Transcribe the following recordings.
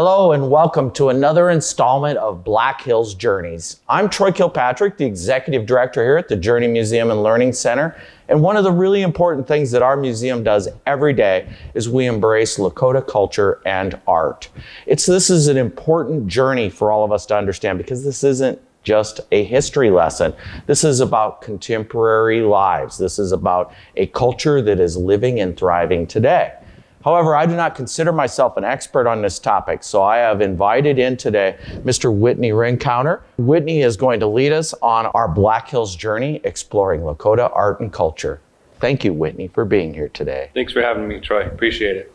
Hello and welcome to another installment of Black Hills Journeys. I'm Troy KILPATRICK, the Executive Director here at the Journey Museum and Learning Center. And one of the really important things that our museum does every day is we embrace Lakota culture and art. This is an important journey for all of us to understand because this isn't just a history lesson. This is about contemporary lives. This is about a culture that is living and thriving today. However, I do not consider myself an expert on this topic, so I have invited in today Mr. Whitney Rencountre. Whitney is going to lead us on our Black Hills journey exploring Lakota art and culture. Thank you, Whitney, for being here today. Thanks for having me, Troy. Appreciate it.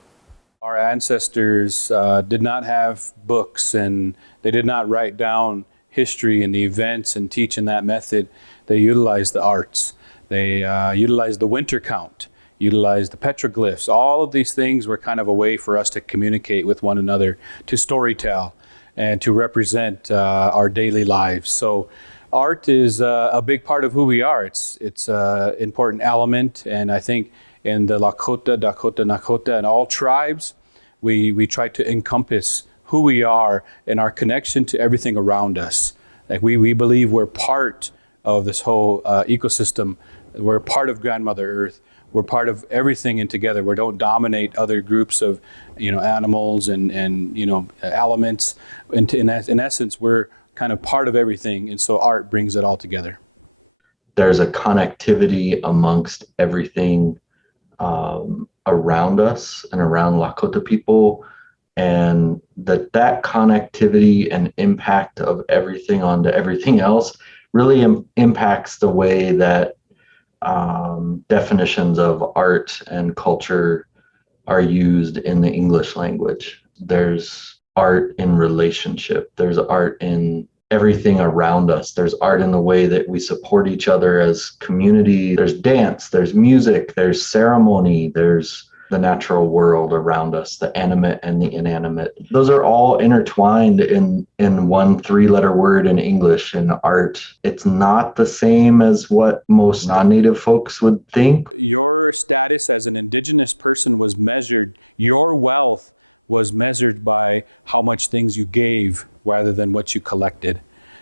Our ancestors did not have books, and they did not write down history and the events and teach in that method. They utilized the arts. They utilized the winter count, utilized the petroglyphs. All of these things were kind of a way for us to communicate with one another, to storytell, and to represent our daily lives. So art is a big part of who we are. It's an important element, and I think in the Lakota, Dakota, Nakota, and all tribes, we try to encompass who we are and our connection to everything around us. Like we believe we're part of this whole ecosystem. We're part of Grandmother Earth. We're part of everything and together. We don't dominate other groups of, animals and elements. In essence, we're kind of part of everything, and so art brings it all together. There's a connectivity amongst everything around us and around Lakota people, and that connectivity and impact of everything onto everything else really impacts the way that definitions of art and culture are used in the English language. There's art in relationship. There's art in everything around us. There's art in the way that we support each other as community. There's dance, there's music, there's ceremony, there's the natural world around us, the animate and the inanimate. Those are all intertwined in one three-letter word in English. In art, it's not the same as what most non-native folks would think. Your status as an indigenous person was measured, your wealth was measured by how much things you gave rather than what you collected,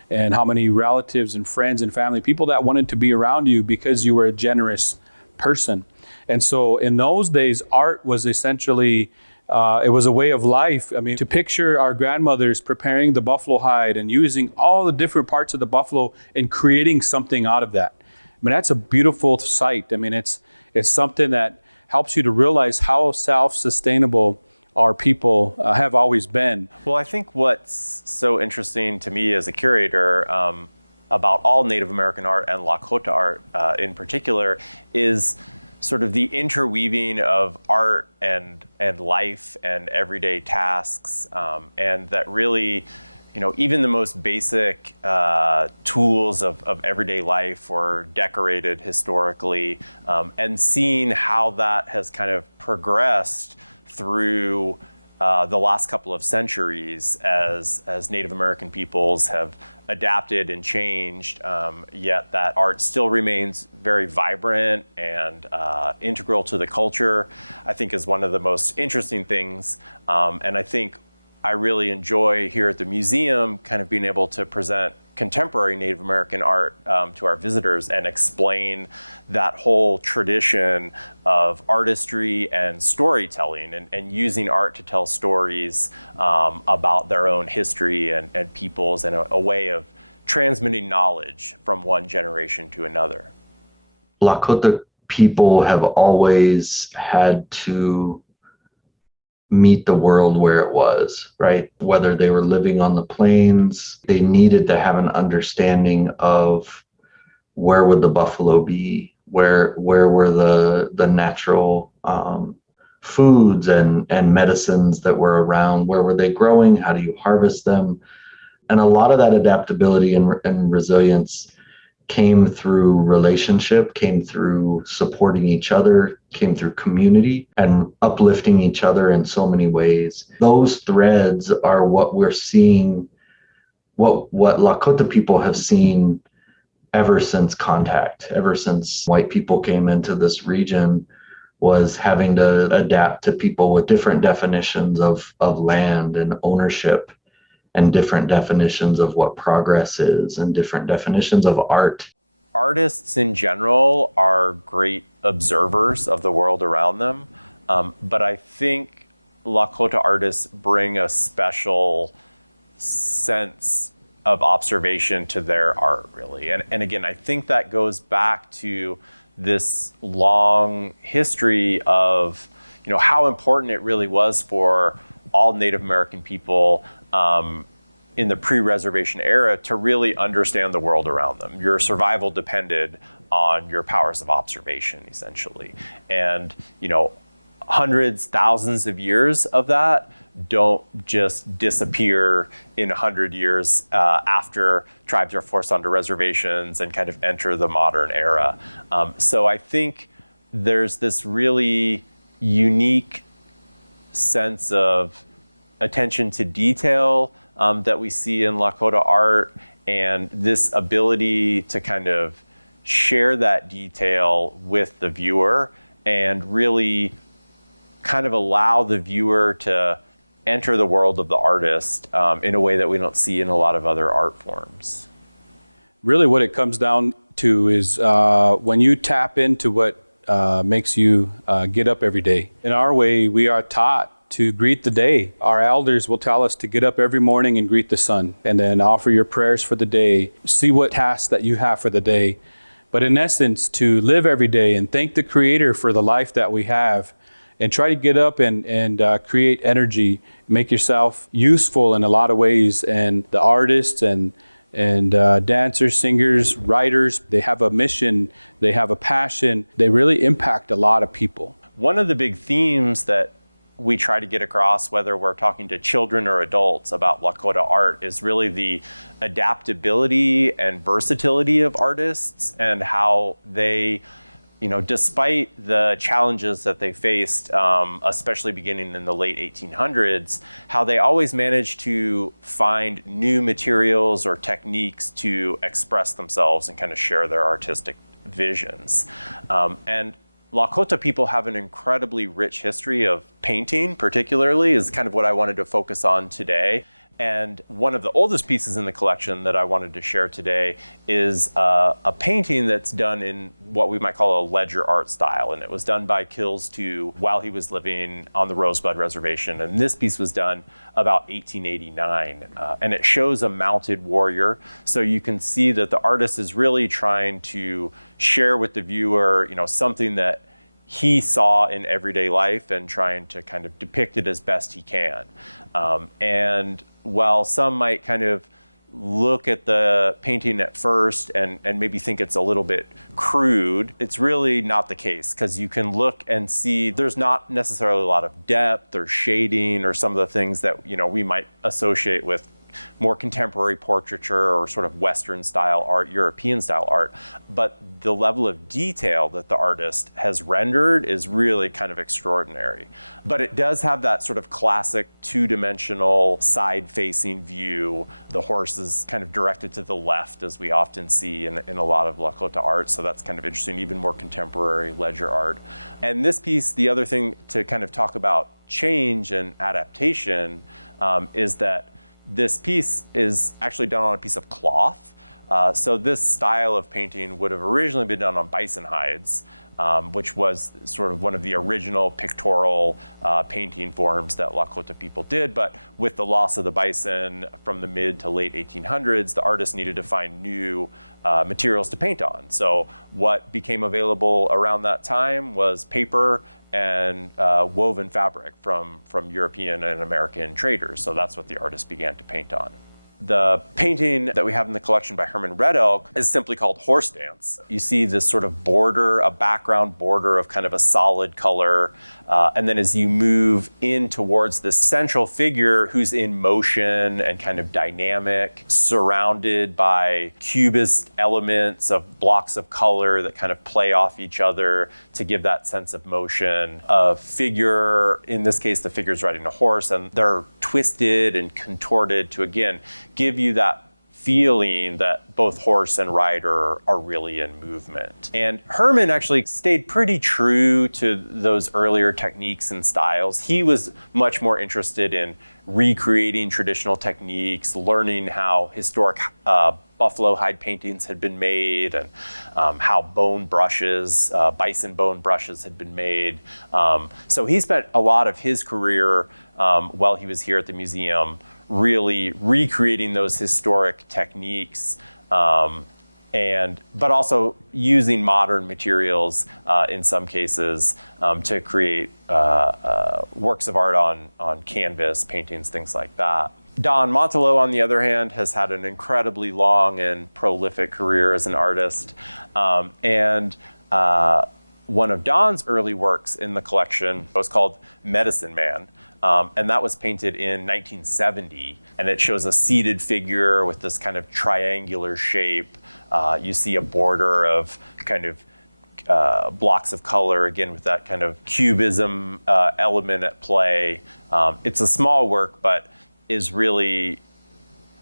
and how many relatives and friends and family, people that wanted to be around you because you were a generous person. And so in those days, art was essentially, it was a way of life. I mean, to picture our grandmothers preparing the buffalo hide and using all the different parts of the buffalo and creating something out of that. I mean, that's a beautiful sight. I mean, it's something that helps you to realize how self-sustainable our people have always been. Well, I think what's so interesting to me as a curator about all Native American art and Lakota art in particular is sort of the interweaving of art and life and everyday tasks, and that really, even the most basic tools of everyday life were decorated historically, and seeing how that has kind of progressed through the last couple of centuries as Native American peoples have adapted and changed, yet that art still remains very vibrant and integral to the culture, I think is one of the most interesting things. And I think I really enjoy here at the museum kind of being able to present contemporary Native American art to our visitors and explain that whole tradition of artistry and storytelling and using art to tell stories about their own history and peoples, and a way of transmitting knowledge from one generation to another. Lakota people have always had to meet the world where it was, right? Whether they were living on the plains, they needed to have an understanding of where would the buffalo be, where were the natural foods and medicines that were around, where were they growing, how do you harvest them? And a lot of that adaptability and resilience came through relationship, came through supporting each other, came through community and uplifting each other in so many ways. Those threads are what we're seeing, what Lakota people have seen ever since contact, ever since white people came into this region. was having to adapt to people with different definitions of land and ownership, and different definitions of what progress is, and different definitions of art. Artists in general are great observers of the world around them, but I think Lakota artists bring a special sense of observation to their art, really. And again, I think that goes back to this long history of, how important it really was for all Native American people in the pre-reservation era to really understand the world around them. Your survival depended on your powers of observation, essentially. And, hundreds, thousands of years of that don't just disappear in 100 years after tribes are forced onto reservations and kind of enter the modern era. So I think there's this really unique sense of attention to detail that we see in Lakota art, and this ability to kind of share that detail with the viewer and really kind of allow the viewer to enter the world of the artist in a way that we don't see in a lot of other art forms. Really what it comes down to is when you tap into what makes you get up every day. In our way, we are taught to greet the day. Our elders will tell us to get up every morning and greet the sun, and then offer your prayers for the day, see what tasks that you have for the day. But in essence, to live every day and thank the Creator for the life that we have, and try to get up and create energy, make yourself useful in a lot of ways. And the artists and dancers, singers, writers, they have a mission, they have a passion, they really impact a lot of people. One of the big themes that we try to get across, whether we're talking to children or adults about Lakota art, is really the adaptability and versatility of artists, and how they, despite the challenges that they faced, especially beginning in the late 1800s, how they always managed to find new materials or techniques to express themselves and kind of share their artistic visions. And Lakota people have an incredibly rich history of painting, particularly, is kind of what I wanted to focus on today. And one of the oldest pieces in the collection that I wanted to share today is a painting that's done in what we might call a ledger art style. And it was done by KILPATRICK while he was living on the Rosebud Reservation. And this piece was done about 1889. And it shows a mounted warrior. So you can see that the artist is really trying to share with the viewer, something that he saw in everyday life, and trying to kind of depict it as best he can. And while some might kind of look at the painting at first and maybe think it's a little bit crude, it's really not the case, because you can look and see there's not necessarily a lot of depth or shading or some of the things that we might associate with more contemporary portraiture or sort of Western style art, European style art. But the level of detail that the artist has rendered is really kind of extraordinary. But it does have that sort of classic two-dimensional side-facing view. The horse is kind of directed to the left, as we often see in a lot of Lakota art. So that's kind of interesting, even more contemporary ledger art. And this piece, the other thing to kind of talk about change and adaptation is that this piece is actually done on a piece of cloth. So this style of painting would have originally been done on bison hides, which was sort of one of the original pictorial painting forms that Lakota people did. But with the loss of the bison from the mid to late 1800s, the artist needed to find new materials to paint on. So what became available around that time was paper and woven fabric from European and American traders. So that's what the artist began to paint on. The painting that we have in the collection by Herman Red Elk is simply called Horse Dance. You see this sort of border, a background border of kind of a solid color. And then as you move in towards this central figure who's in motion and kind of dynamic, surrounded by cubist elements of blocks of color that kind of play off each other to give that sense of motion. A figure, in this case, the figure's riding a horse, and they're twisted and contorted to, again, give you that feeling that both horse and rider are really in movement. And Herman actually stayed pretty true to those earlier techniques and styles. He was much more interested in recreating traditional techniques, learning how historic buffalo hide paintings had been made, and how bone brushes, bison bone brushes had been made. So he spent a lot of his career while he was here at the museum really recreating those historic techniques, but also using modern materials in some cases to create works of art on canvas, paintings, things like that. Don Montelot, on the other hand, has had an incredibly long and prolific career as an artist. And one of Don's early works in the collection was called Medicine Man. And that was painted in 1970. And it shows a seated figure with this kind of triangular shape. You see a border of kind of blocks of color, again, with that kind of cubism element at play. It's a small work, but is really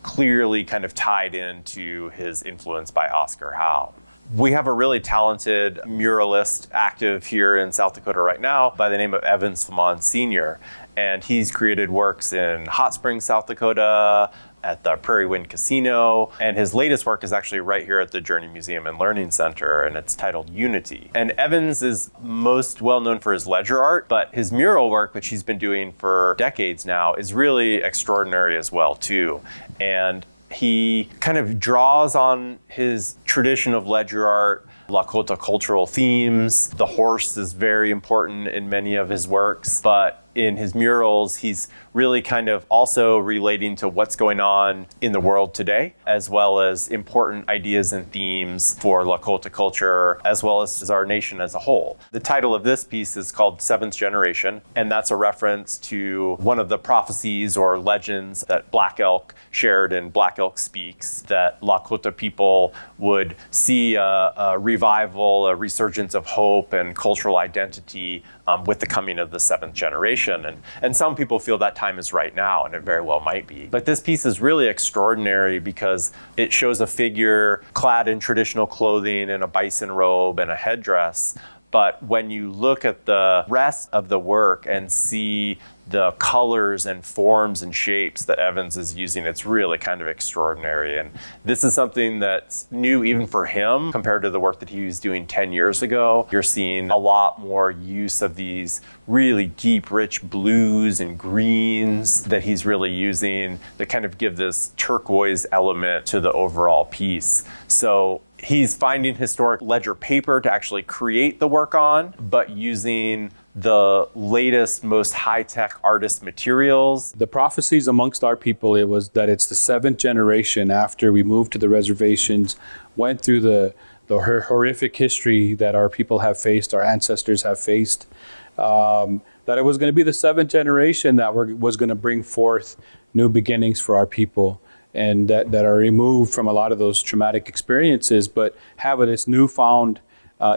clearly kind of tied into his influence by Oscar Howe. We have a really talented muralist active here in South Dakota right now by the name of Evans Flamon Sr. And he's created works in Hot Springs, South Dakota, at the Prairie Wind Casino. And his latest work is actually right here at the Journey Museum and Learning Center, and it's titled Unity. And Evans is most well known for his ledger art, but his mural work, which he's been doing for decades now, is really extraordinary as well, too. And he kind of draws on his tradition of ledger art, Lakota cultural themes. The horse is very important in many of his works, but in his murals, he's really kind of also relating to what's going on in the world today, as well as important ideas and themes for Lakota culture, as well as our nation as a whole. The title of this piece is called Seventh Generation, and that's a reference to one of the prophecies or legends that Black Elk shared in Black Elk Speaks, that Lakota people would see a revival, a resurgence of hope and cultural identity with the coming of the seventh generation. And some people feel that time is right now, and it very well might be. But this piece is really extraordinary because it shows a figure clad in traditional clothing and a bison robe and a headdress. But when you look at the rest of the work and see the colors and forms and shapes that Evans is using, it's really kind of extraordinary. And this is something that's new even for him compared to the work that he was doing 10 years ago. You're seeing a lot more use of these really deep, rich blues and greens that he's really using that kind of give this turquoise element to the overall piece. So he's finding historic ledger paper to actually create the work on, but using the latest, most high-tech artist materials. The prophecies amongst our people, it was that it's the seventh generation after we moved to the reservations, went through the horrific history that our people have faced, our ancestors have faced, that it was going to be the seventh generation that was going to bring forth new beginnings for our people, and that are removed from a lot of those traumatic experiences, but have this newfound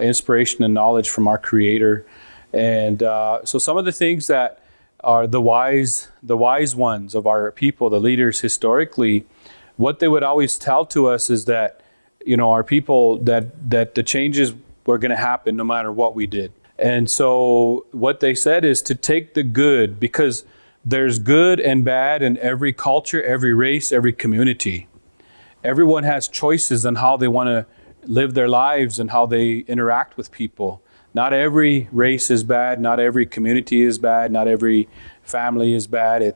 inspiration and knowledge from our Creator. And so some of the things that are the wise ones of our people, the leaders historically, what they would always tell to us is that, you know, our people, that the changes were going to happen no matter what we did. And so what they said is to take the good, because there's good and bad in every culture, every race, every community. Everyone has choices on how they want to live their lives and how they interact with people. Not every race is bad, not every community is bad, not every family is bad,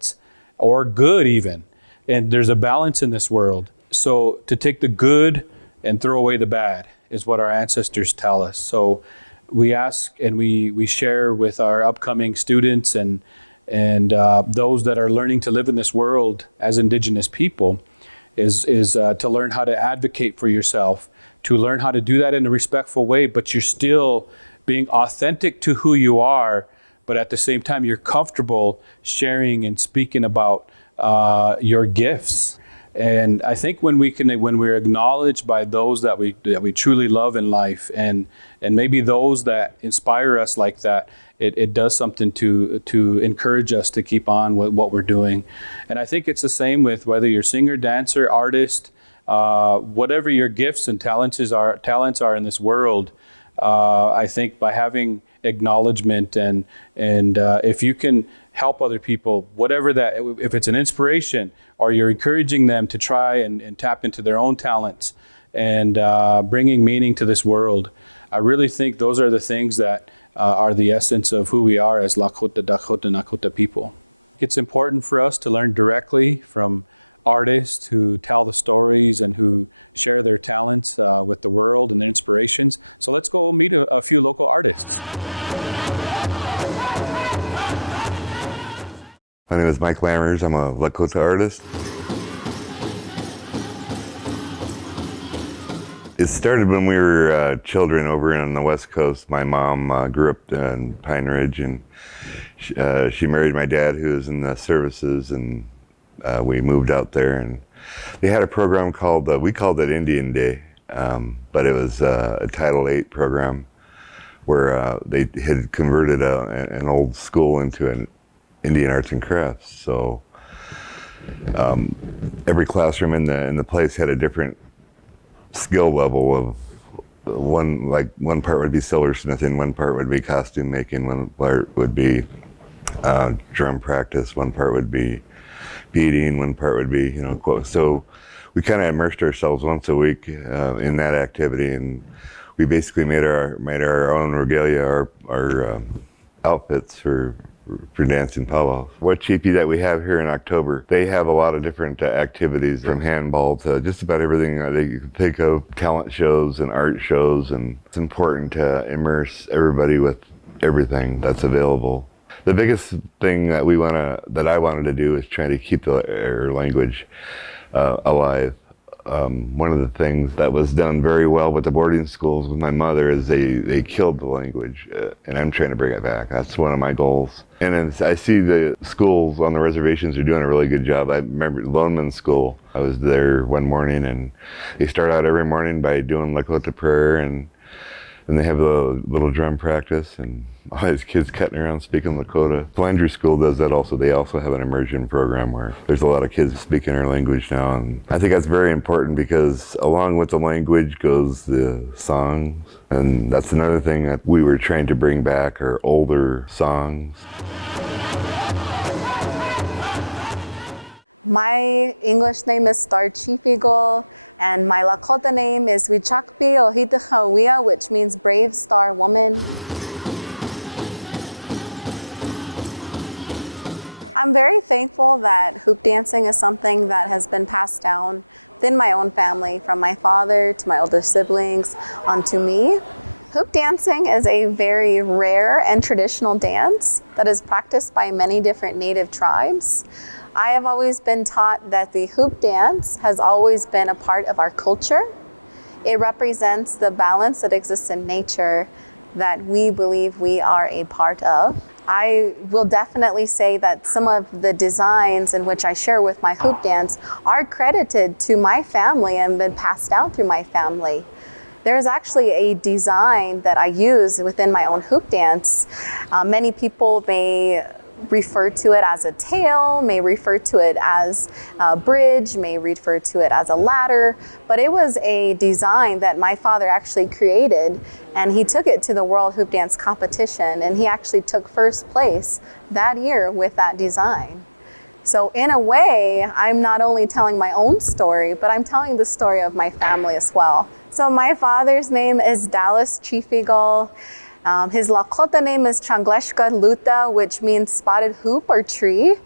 or good even. And there's a balance in this world. So to take the good and throw away the bad is what our ancestors tell us. So we ask and we share with our upcoming students and those that are learning to live in this world as Indigenous people is to learn how to advocate for yourself, to learn how to do that in a respectful way, but you're still being authentic to who you are, but at the same time, you're comfortable sharing and speaking about your gifts. And I think when we're acknowledged by those that we truly love in life, and maybe those that inspire us like that, it does something to encourage us to keep on with what we're doing. And I think it's the same with whether you're singer, dancer, artist, whatever your gifts and talents are in this world, I think by having acknowledgement and if you can help other people, whatever that, if it's an inspiration or you're encouraging them to try and tap into their own talents and bringing meaning to this world, I really think those are the things that are the essence of who we are as Lakota, Dakota, Nakota people. It's important for us to learn directly from artists who tell the stories and who share their talents with the world and their inspirations. So let's go meet a few local artists. My name is Mike Lammers. I'm a Lakota artist. It started when we were children over on the West Coast. My mom grew up in Pine Ridge, and she married my dad, who was in the services, and we moved out there. And they had a program called, we called it Indian Day, but it was a Title VIII program where they had converted an old school into an Indian arts and crafts. So every classroom in the place had a different skill level of one part would be silversmithing, one part would be costume making, one part would be drum practice, one part would be beading, one part would be, so we kind of immersed ourselves once a week in that activity, and we basically made our own regalia, our outfits for dancing powwows. What chipi that we have here in October, they have a lot of different activities, from handball to just about everything that you can think of, talent shows and art shows, and it's important to immerse everybody with everything that's available. The biggest thing that I wanted to do is try to keep our language alive. One of the things that was done very well with the boarding schools with my mother is they killed the language, and I'm trying to bring it back. That's one of my goals. And I see the schools on the reservations are doing a really good job. I remember Loneman School. I was there one morning, and they start out every morning by doing Lakota prayer, and then they have a little drum practice, and all these kids cutting around speaking Lakota. Landry School does that also. They also have an immersion program where there's a lot of kids speaking our language now. And I think that's very important, because along with the language goes the songs. And that's another thing that we were trying to bring back, are older songs. My English name is Starr, and my Lakota name is Untitled, which means brave star woman. I'm very thankful that hoop dancing is something that has been passed down within my own family, from my father to my older siblings onto me. Hoop dancing is a very rare and traditional dance that is practiced by many different native tribes. I have always been taught that the hoop dance has always been a part of our culture. It represents the balance that exists in nature that we believe we are a part of. I will definitely say that some of the designs in which I share with my hoop dance are credited to my family and been passed down through my family. There's actually a design that I use within my own hoop dance. Many people may refer to it as a tail, may refer to it as a bridge, may refer to it as a ladder, but it was a design that my father actually created, and he took it to the World Hoop Dance Competition, and he actually took first place that year with that design. So in a way, I'm not only telling my own story, but I'm telling the story of my family as well. So my father's name is Dallas Chifigal. His Lakota name is Changleshka Luta, which means spotted hoop or tree.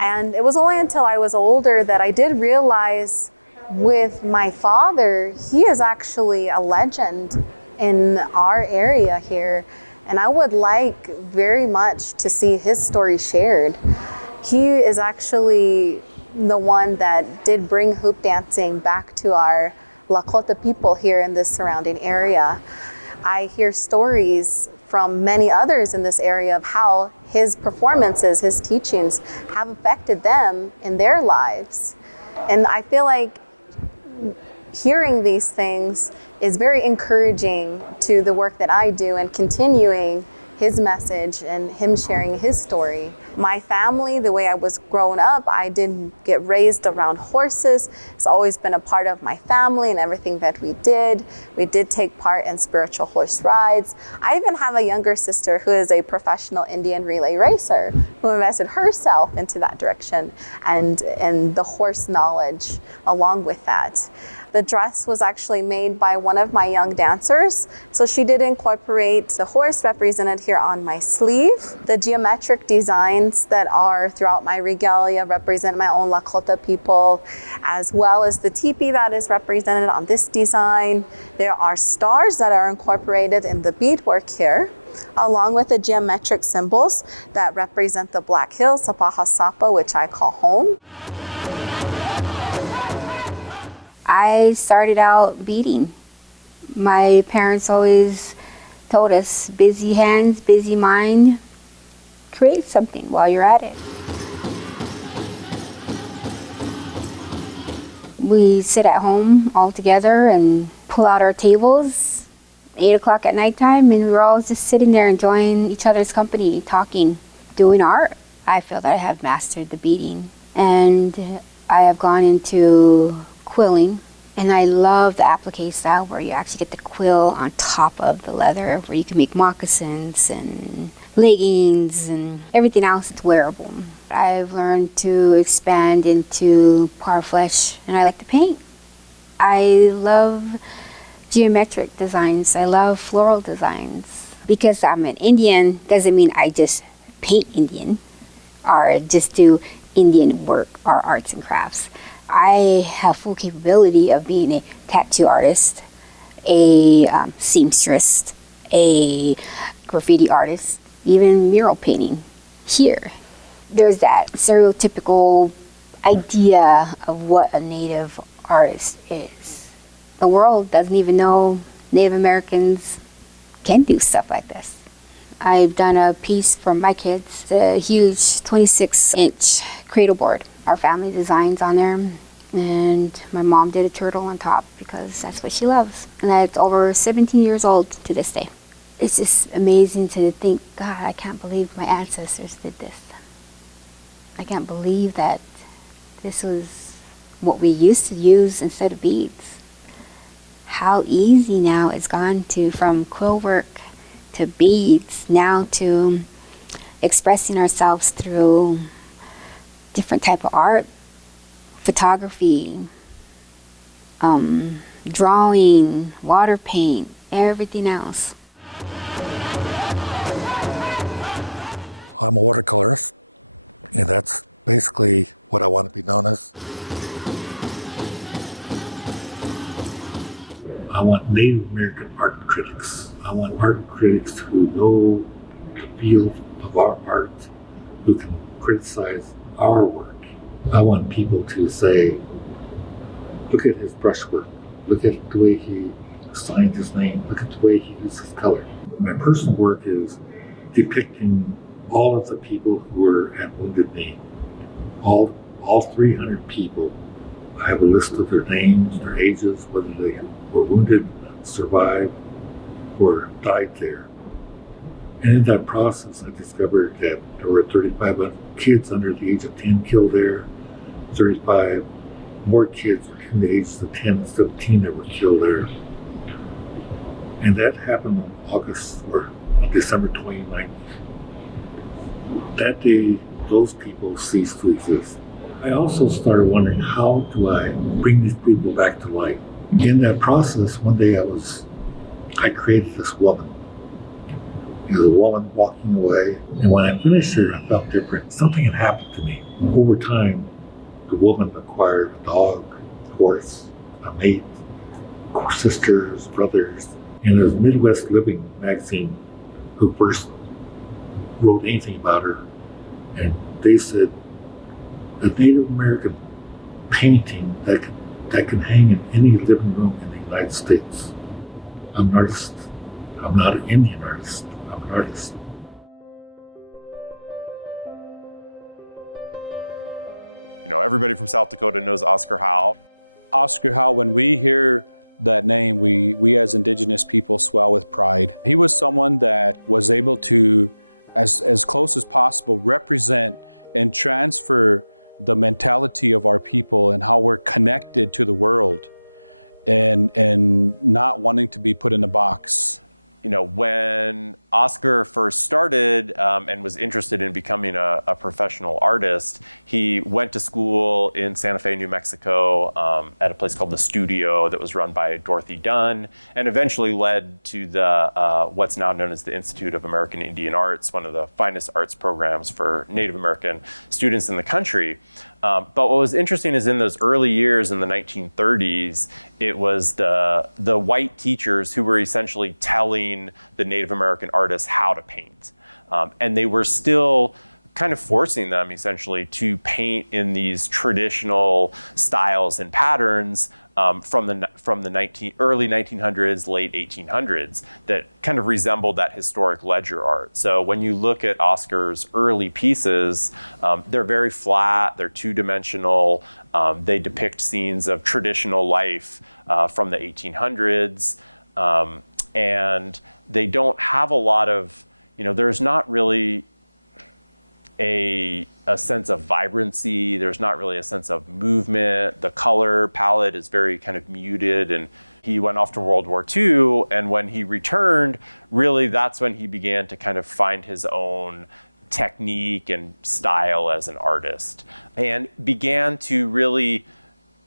And it was only until I was older that I did realize with my father, he is actually a legend in our area here. And I would like very much to see his story shared. He is actually the one that did bring hoop dancing back to our Lakota people here in this surrounding area. I hear stories from many others in this area of how his performances, his teachings have affected them in their lives. And I feel like hearing these things is very encouraging to the work that I do and continuing his message and him sharing his story. My family, the way I was growing up, I didn't get raised around horses. It's always been a part of my family and everything that we did. We did take part in spiritual horse rides. I even have a younger sister who is a professional Indian relay racer who invested herself into that direction and the horse knowledge along with that. The dress was actually made by one of my young dancers. So she did incorporate the horse represented here on my sleeve. The geometric designs that are throughout my regalia represent my own Lakota people, as well as the teepee that is represented on this design. There are stars that are incorporated in the beadwork here, along with the geometric symbols that represent the Black Hills, the Pahá Sápa, which I call home. I started out beading. My parents always told us, busy hands, busy mind, create something while you're at it. We sit at home all together and pull out our tables, 8 o'clock at nighttime, and we're all just sitting there enjoying each other's company, talking, doing art. I feel that I have mastered the beading, and I have gone into quilling, and I love the applique style where you actually get the quill on top of the leather, where you can make moccasins and leggings and everything else that's wearable. I've learned to expand into parfleche, and I like to paint. I love geometric designs. I love floral designs. Because I'm an Indian doesn't mean I just paint Indian or just do Indian work or arts and crafts. I have full capability of being a tattoo artist, a seamstress, a graffiti artist, even mural painting here. There's that stereotypical idea of what a Native artist is. The world doesn't even know Native Americans can do stuff like this. I've done a piece for my kids, a huge 26-inch cradle board. Our family designs on there, and my mom did a turtle on top because that's what she loves. And that's over 17 years old to this day. It's just amazing to think, God, I can't believe my ancestors did this. I can't believe that this was what we used to use instead of beads. How easy now it's gone to from quill work to beads, now to expressing ourselves through different type of art, photography, drawing, water paint, everything else. I'm a watercolorist, and that's basically what I want to be known as. I want Native American art critics. I want art critics who know the field of our art, who can criticize our work. I want people to say, look at his brushwork, look at the way he signed his name, look at the way he uses color. My personal work is depicting all of the people who were at Wounded Knee. All 300 people. I have a list of their names, their ages, whether they were wounded, survived, or died there. And in that process, I discovered that there were 3,500 kids under the age of 10 killed there, 35 more kids between the ages of 10 and 17 that were killed there. And that happened on December 29th. That day, those people ceased to exist. I also started wondering, how do I bring these people back to life? In that process, one day I created this woman. It was a woman walking away, and when I finished her, I felt different. Something had happened to me. Over time, the woman acquired a dog, a horse, a mate, sisters, brothers. And it was Midwest Living magazine who first wrote anything about her, and they said, a Native American painting that can hang in any living room in the United States. I'm an artist. I'm not an Indian artist. I'm an artist. You know, everybody from South Dakota knows Oscar Howe. Oscar Howe, when we hear that name, we as Indigenous people swell with pride. He was someone that was able to, as close as possible, represent and transfer the mentality of our people and how we're connected to the world, and not wanting to be put in a box. You know, when Oscar first started and was interested in becoming a professional artist, he went to school in Santa Fe, New Mexico, at a place called The Studio that was run by Dorothy Dunn, and eventually led to the what's now known as the Institute of American Indian Arts, one of the finest arts programs for Native American students in the country. But what was interesting is in those early years in the 1930s, it was the white teachers who were essentially telling the Native American artists how to paint. And they were still kind of forcing them essentially to paint in these traditional styles and patterns from the early 1900s, late 1800s, that kind of resembled that historic ledger art. So when you look at Oscar's early pieces, they're very flat, they're two-dimensional, they depict scenes of traditional life from the 1800s, and they don't have a lot of, there's not really a sense of vibrancy. There's not really a sense of movement. The color palette is very kind of muted, and he went off to World War II, and when he returned, really that's when he began to kind of find his own technique and style as an artist, and began to really,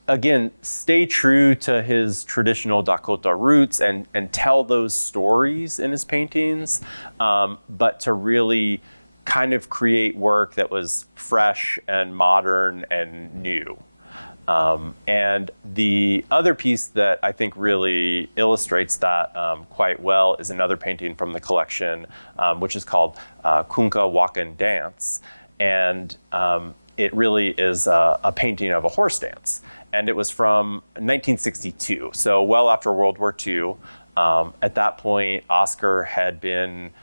again, stay true to his traditional Dakota roots and tell those stories in his paintings, but to really kind of create work that was fresh and modern and new. And the other piece that I think really illustrates that quite well is another painting from the collection, which is called Kunka Wakan Dance. And it really is a painting of a horse dance. And it was from 1962, so well after World War II. At that point, Oscar had been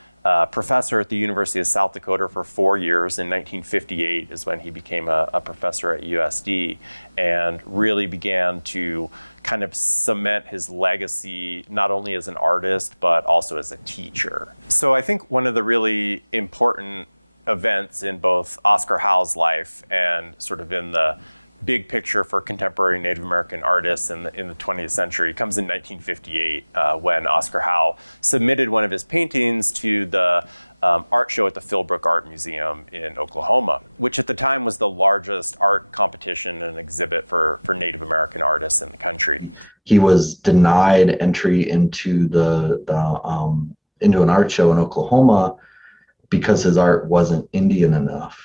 professor at the University of South Dakota for 4 years. In 1958 is when he became a professor at USD, and really began to kind of cement his legacy, not only as an artist, but also as a teacher. So I think one of the really important events in both Oscar Howe's life and sort of in the big picture for contemporary Native American artists in the 20th century comes in 1958 when Oscar Howe submitted one of his paintings to the art show at the Philbrook Art Museum in Oklahoma, which at the time was the largest art competition and exhibit for Native American artists in the country. He was denied entry into into an art show in Oklahoma because his art wasn't Indian enough.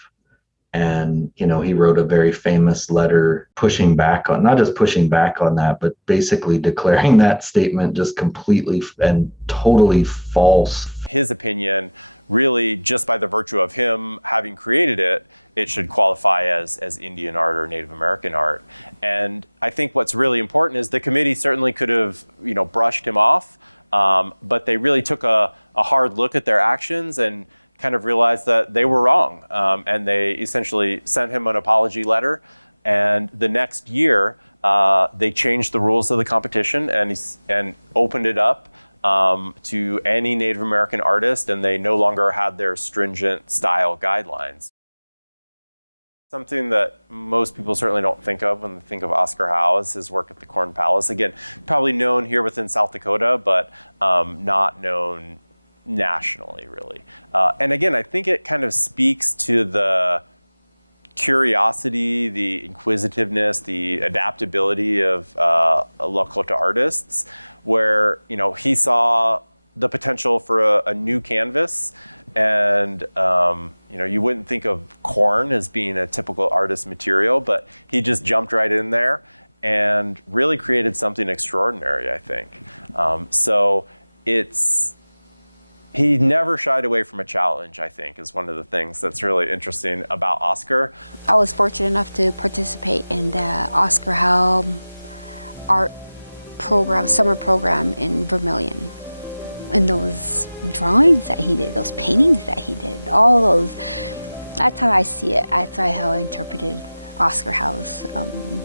And, he wrote a very famous letter pushing back on, not just pushing back on that, but basically declaring that statement just completely and totally false. His opinion, really, just by the virtue of him having created it, it should qualify as Indian art or Native American art. And I think what's really important is the committee certainly could have, brushed him off, but they really took a hard look at their actions and kind of realized that they were wrong. And they essentially sent him an apology letter. And the next year, they changed the rules of the competition and opened it up to any Native American artist, and they no longer had their stringent style guidelines. Something that most people certainly don't think of when they think of Oscar Howe is his work at the Corn Palace. Again, probably known here within South Dakota, but not known nationally, really. And again, I think it kind of speaks to the curiosity, the inquisitiveness, the adaptability of Lakota artists, where he saw the potential for a new canvas, and you wouldn't think of corn as being a typical artist material, but he just jumped right in there and really created something extraordinary, I think. So he never shied away from a challenge, I think, is one of the things that's really interesting about Oscar. I was fortunate enough to participate in the Oscar Howe art program, summer program in Vermilion. And those drawings that he did, those paintings that he did, all those, that's how I see it. That's how I interpreted Oscar Howe's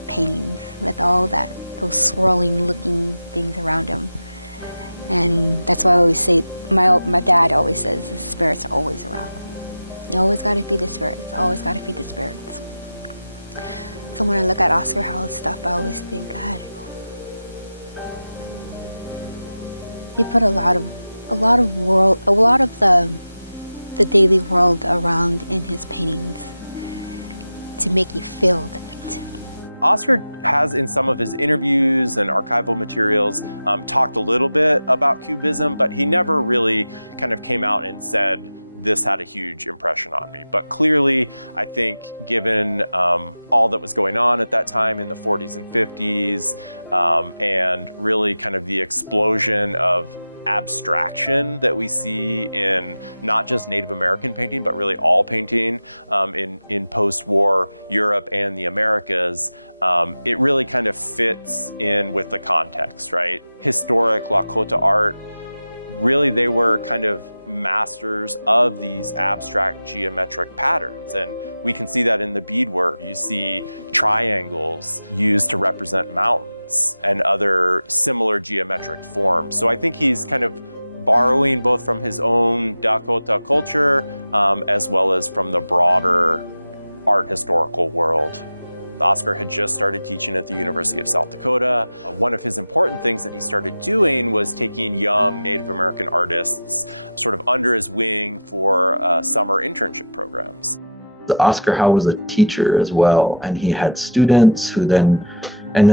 paintings, with all that those swirling looking things around him. And that's why I always say, my dad always says, the spirits are always around. You always got to feed the spirits. Always got to feed the spirits. So when I look at Oscar Howell's stuff, I always think, God, he put a lot of the daily world around in his paintings to make you feel that. Oscar has, in some of his interviews and archival materials, talked a little bit about Cubism, but he never really kind of came out and said, this had a huge impression on me. But clearly, I think given all that was going on at that time in the 40s and 50s, and really kind of the explosion of abstraction that we see in not just Native American painting, but really all painting in post-war Europe and the Americas, it really kind of fits in with the context, right? Historic Lakota art, really they were kind of masters of these abstract geometric patterns. And we can see that in the beadwork. You see triangles used to represent mountains and other similar geometric forms. So I think he's kind of borrowing both from his own Dakota culture as well as from the broader art historical world. Oscar had just started teaching at the University of South Dakota. One of his important things that he started doing was taking young Native American artists sort of under his wing for summer internship programs. Oscar Howell was a teacher as well, and he had students who then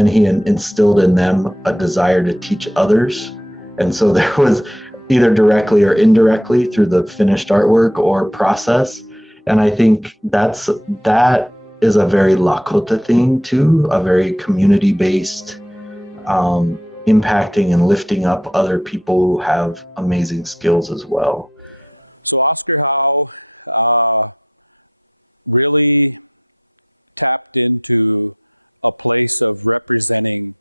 he instilled in them a desire to teach others. And so there was either directly or indirectly through the finished artwork or process. And I think that is a very Lakota thing too, a very community-based, impacting and lifting up other people who have amazing skills as well. So Oscar Howell really tapped into a place of representing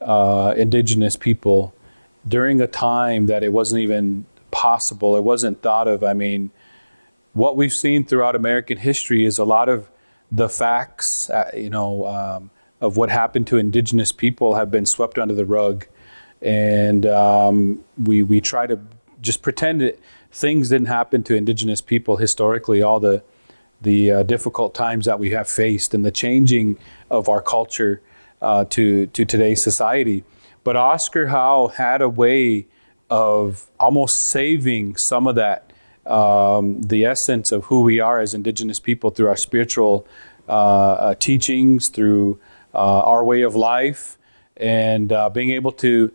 indigenous people during a time that it wasn't even possible. It wasn't thought of. I mean, what we've seen throughout American history is a lot of the facts, of what happened to indigenous people have been swept under the rug. And we try to just pretend that things didn't happen to indigenous people historically, all the difficult times that we have faced and the changing of our culture to today's society. But Oscar Howell had a way of almost saving some of that, the essence of who we are as indigenous people through our spiritual teachings, through our way of life, and being able to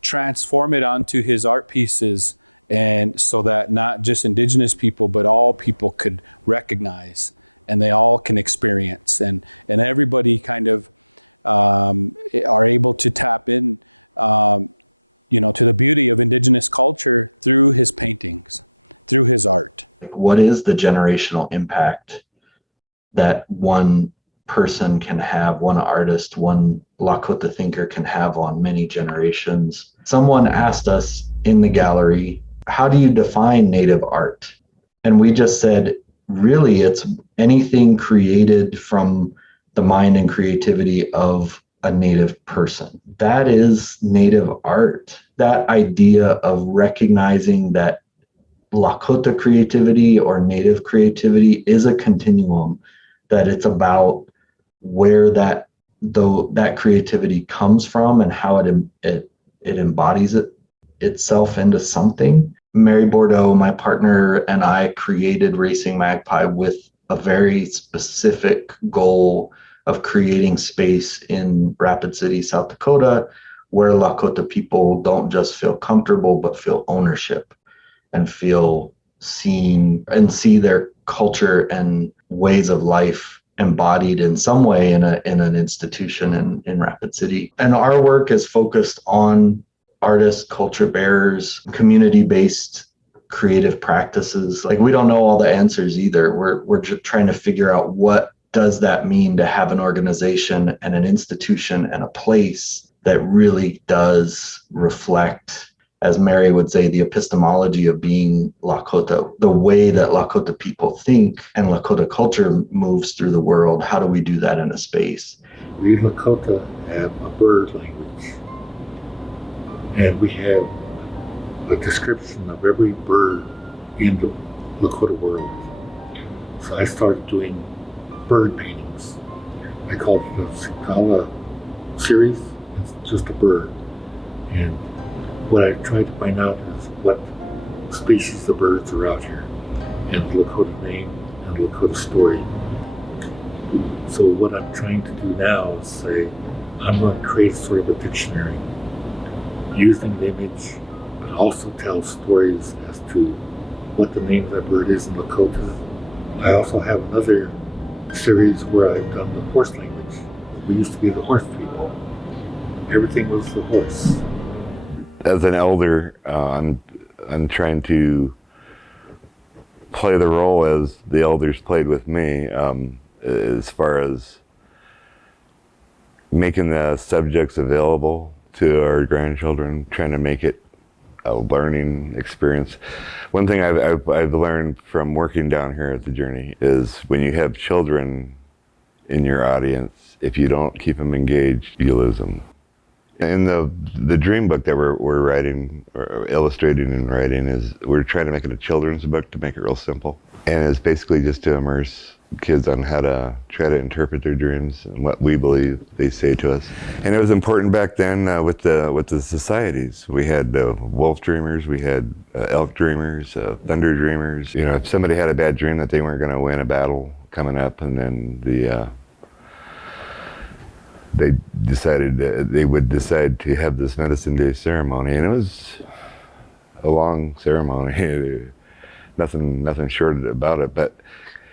transform it onto his art pieces, and so that not just indigenous people, but all people could recognize, and they all can experience, and everybody kind of are able to tap in, to the beauty of indigenous culture through his paintings, through his art. What is the generational impact that one person can have, one artist, one Lakota thinker can have on many generations? Someone asked us in the gallery, how do you define Native art? And we just said, really, it's anything created from the mind and creativity of a Native person. That is Native art. That idea of recognizing that Lakota creativity or Native creativity is a continuum, that it's about where that creativity comes from and how it embodies itself into something. Mary Bordeaux, my partner, and I created Racing Magpie with a very specific goal of creating space in Rapid City, South Dakota, where Lakota people don't just feel comfortable, but feel ownership and feel seen and see their culture and ways of life embodied in some way in an institution in Rapid City. And our work is focused on artists, culture bearers, community-based creative practices. Like, we don't know all the answers either. We're just trying to figure out what does that mean to have an organization and an institution and a place that really does reflect, as Mary would say, the epistemology of being Lakota, the way that Lakota people think and Lakota culture moves through the world. How do we do that in a space? We Lakota have a bird language, and we have a description of every bird in the Lakota world. So I started doing bird paintings. I called it the Sikala series. It's just a bird. And what I tried to find out is what species of birds are out here, and the Lakota name and the Lakota story. So what I'm trying to do now is say, I'm going to create sort of a dictionary using the image, but also tell stories as to what the name of that bird is in Lakota. I also have another series where I've done the horse language. We used to be the horse people. Everything was the horse. As an elder, I'm trying to play the role as the elders played with me, as far as making the subjects available to our grandchildren, trying to make it a learning experience. One thing I've learned from working down here at the Journey is when you have children in your audience, if you don't keep them engaged, you lose them. In the dream book that we're writing, or illustrating and writing, is we're trying to make it a children's book to make it real simple. And it's basically just to immerse kids on how to try to interpret their dreams and what we believe they say to us. And it was important back then with the societies. We had wolf dreamers, we had elk dreamers, thunder dreamers. You know, if somebody had a bad dream that they weren't going to win a battle coming up, and then they decided they would decide to have this medicine day ceremony, and it was a long ceremony. Nothing short about it, but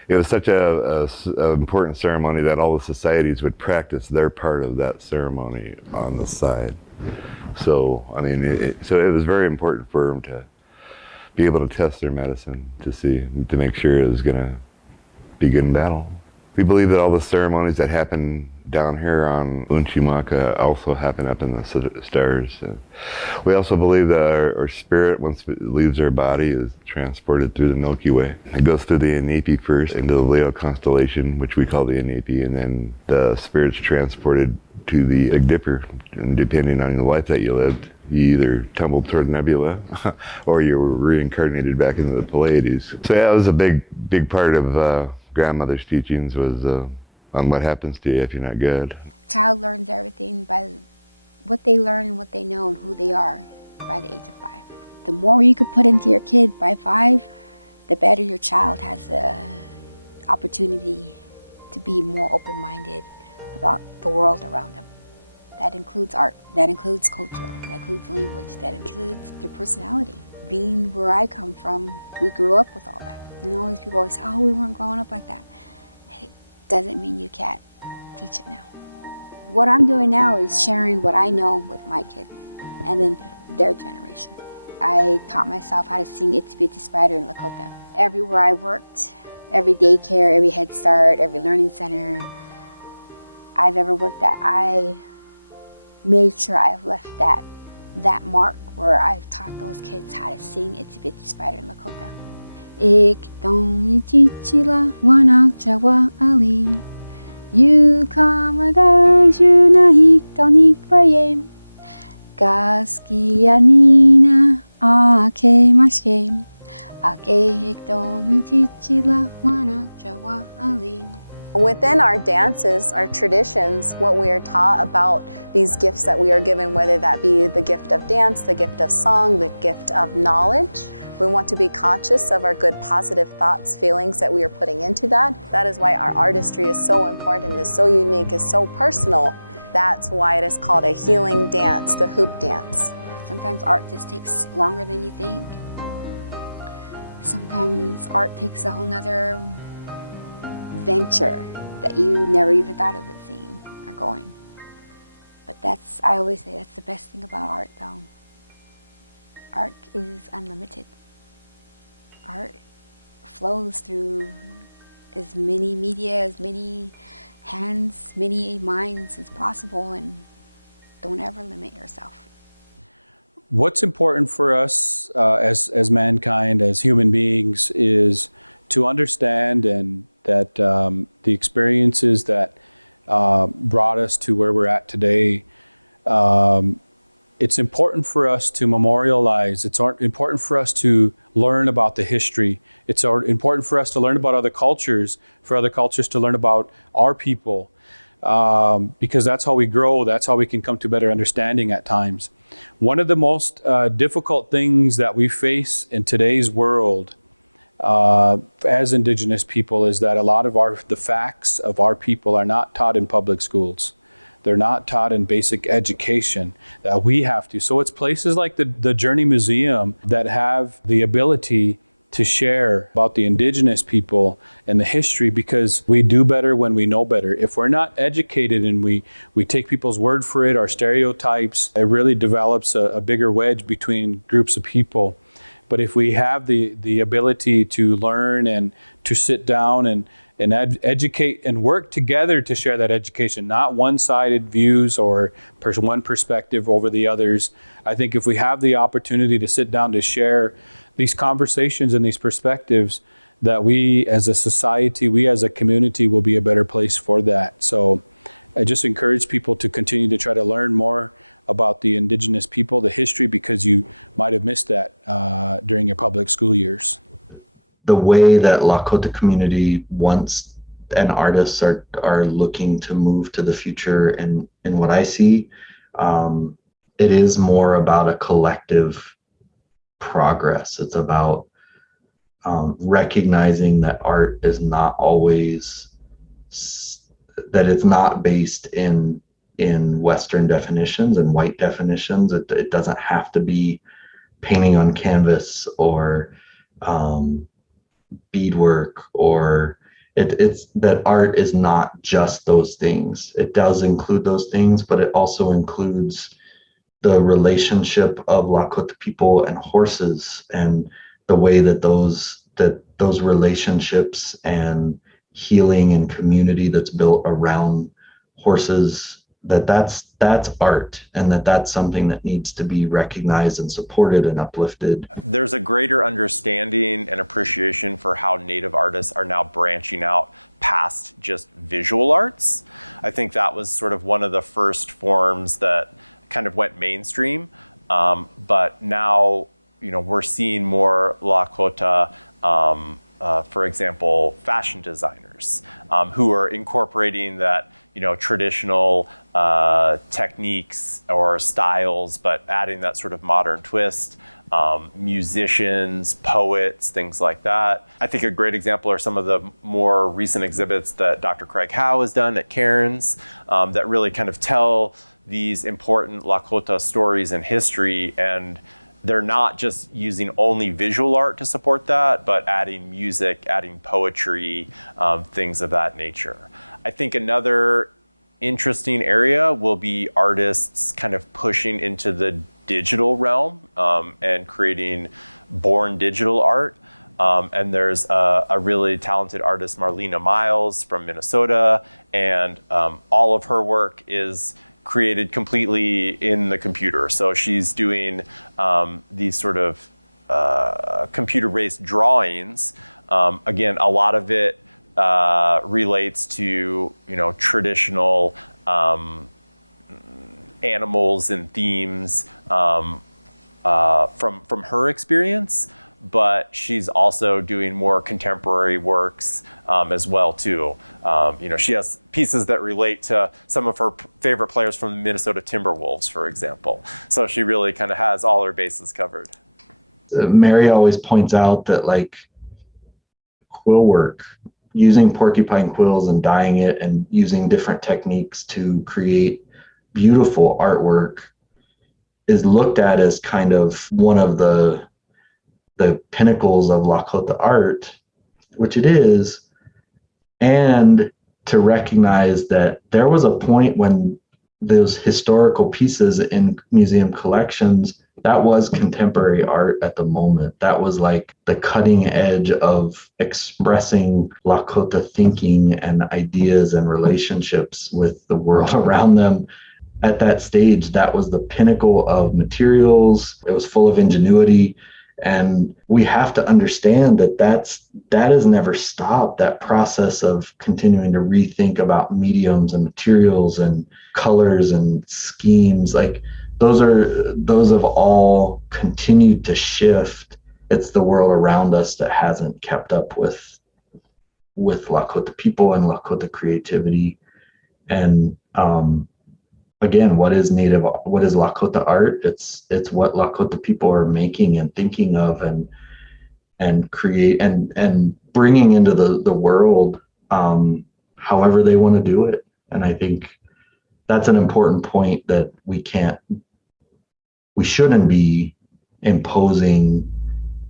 it was such a important ceremony that all the societies would practice their part of that ceremony on the side. So I mean, it was very important for them to be able to test their medicine to make sure it was going to be good in battle. We believe that all the ceremonies that happen down here on Unchimaka also happen up in the stars. We also believe that our spirit, once it leaves our body, is transported through the Milky Way. It goes through the Inipi first into the Leo constellation, which we call the Inipi, and then the spirit's transported to the Big Dipper. And depending on the life that you lived, you either tumbled toward Nebula or you were reincarnated back into the Pleiades. So yeah, it was a big part of grandmother's teachings, was on what happens to you if you're not good. Child learns everything by what they learn and what they know and who they are by the age of 5. The more you could put into your kid by 5, the better your child has the opportunity to be more open-minded about the world around them. That includes art, that includes culture, that includes language, that includes their personality. Being where I come from, we grew up with all that. And all these people always say, oh, we weren't growing up like that. Hey, doesn't mean you can't teach it now. What I'm doing now is sharing what I know with my kids and then their generation. I taught myself how to sing Itsy Bitsy Spider in Lakota. Everywhere I worked, every daycare, every Head Start, every learning center I've ever worked at, I made sure I've left that mark where I've taught those kids how to sing Itsy Bitsy Spider in Lakota. Iktomi chichila wanakchawa ali Yukamagajuna hiktonikbayem Gaskianina akemashkem Ake iktomi chichila wanakchawa ali. Within our dances, our traditions, what we are taught about these gifts that we are given, whether that be the gift of dance, the gift of song, the gift of knowledge, we want to be conscious of our good positive thoughts, feelings that we are putting into that. That is why our artistry is so important, is so unique, is so personal. That's why it is called a healing dance, the hoop dance. Sometimes art just takes longer than you think. Sometimes art takes a whole nother venture that you never even thought of it seeing or going. But I always say that's the best thing about art though. Art is unlimited. Art flows through as many media, as many hands, many minds as possible, and don't ever limit yourself. What's important for us as mankind, as human beings, is to understand and that the experiences that brought us to where we're at today. It's important for us to memorialize. It's important for us to learn about the history. It's important for us to learn about other cultures, for other cultures to learn about our people, because that's how we grow. That's how we can come to better understanding at times. One of the most difficult things that we face in today's world as Indigenous people is that a lot of the facts of our people are not taught in public schools. They're not taught in basic education. We have to. So it's places like the Journey Museum that have the ability to share about the Indigenous people and the history, because we do better when we know better. If we're not educated and we take people's word for it, our stereotypes, it really develops a bigger wedge between groups of people. But if we have the ability to learn and to sit down and educate and work together to share that education, not one-sided views or one perspective over the others. I think if we have the opportunity to sit down to share these conversations and these perspectives, that we as a society, we as a community will be a better place for that. So I just encourage people to continue to try to learn more about the Indigenous people, the history, because you might have missed that during your public school years. The way that Lakota community wants and artists are looking to move to the future, and in what I see, it is more about a collective progress. It's about recognizing that art is not always, that it's not based in Western definitions and white definitions. It doesn't have to be painting on canvas or beadwork, or it's that art is not just those things. It does include those things, but it also includes the relationship of Lakota people and horses, and the way that those relationships and healing and community that's built around horses, that's art, and that's something that needs to be recognized and supported and uplifted. There's a greater understanding and appreciation for how Native artists are now branching out past just visual arts. I think that was sort of one of the first forms that kind of went mainstream, but now, we're seeing more Lakota, for example, fashion designers who are incorporating that traditional techniques or styles, but adding that sort of modern twist. Musicians, poets, things like that. I think a great example are some of the more recent exhibits that Dr. Craig Howe has done at Cairns that really kind of tell these important Lakota stories and history, and they're not just using only visual art to support that, but adding music, adding poetry, things of that nature. I think another interesting area will be artists kind of pushing into the digital realm and creating born digital art. And there's a really talented artist, Marlena Miles from Minnesota, and all of her work is created completely in the computer. So she's doing these sort of computer-based drawings. Again, a lot of it relates to traditional animals and themes from her experience, but she's also doing more contemporary works as well too. She has pieces that relate to some of her favorite players from the Minnesota Timberwolves, for example. So she really kind of has all her bases covered. Mary always points out that quill work, using porcupine quills and dyeing it and using different techniques to create beautiful artwork, is looked at as kind of one of the pinnacles of Lakota art, which it is, and to recognize that there was a point when those historical pieces in museum collections, that was contemporary art at the moment. That was like the cutting edge of expressing Lakota thinking and ideas and relationships with the world around them. At that stage, that was the pinnacle of materials. It was full of ingenuity. And we have to understand that that has never stopped. That process of continuing to rethink about mediums and materials and colors and schemes, like those have all continued to shift. It's the world around us that hasn't kept up with Lakota people and Lakota creativity. And again, what is Lakota art? It's what Lakota people are making and thinking of and create and bringing into the world however they want to do it. And I think that's an important point, that we shouldn't be imposing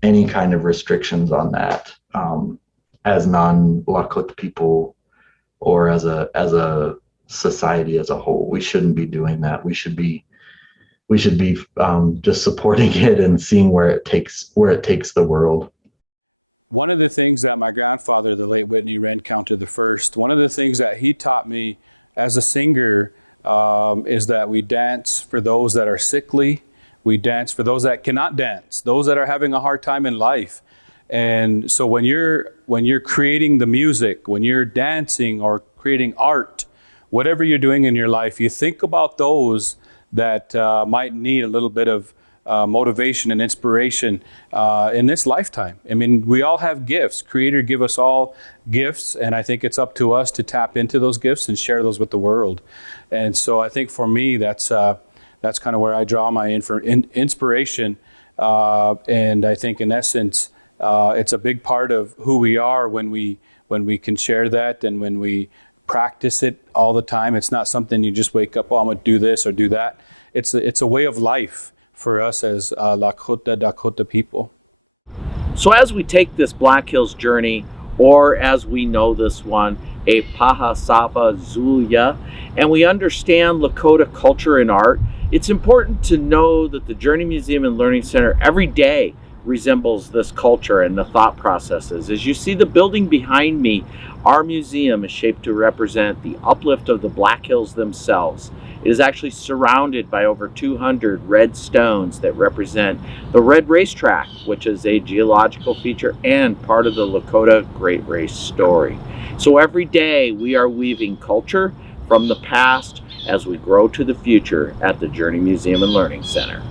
any kind of restrictions on that as non-Lakota people, or as a society as a whole. We shouldn't be doing that. We should be just supporting it and seeing where it takes the world. One of the things that my grandfather, the late Whitney Rencountre the first, one of the things that he taught me as a singer is that we dance for those that are sickly. We dance for those that cannot dance, those that are having a hard time in life. And so when you're creating the music, when you're dancing or creating art, whatever you're doing in your life, you think about those that might need a little bit of motivation and inspiration in this lifetime. I mean, we all have gifts. Creator give us all gifts, and I think it's up to us to tap into those gifts and share those with the world. And so I think for me, that's kind of where I draw my inspiration. And I think in essence, it's a big part of who we are when we can share that, and when we practice it all the time. It's not something you just wake up, oh, I'm going to do this or do that. It's a way of life for us as Lakota, Dakota people. So as we take this Black Hills journey, or as we know this one, a Pahá Sápa Zuya, and we understand Lakota culture and art, it's important to know that the Journey Museum and Learning Center every day resembles this culture and the thought processes. As you see the building behind me, our museum is shaped to represent the uplift of the Black Hills themselves. It is actually surrounded by over 200 red stones that represent the Red Racetrack, which is a geological feature and part of the Lakota Great Race story. So every day we are weaving culture from the past as we grow to the future at the Journey Museum and Learning Center.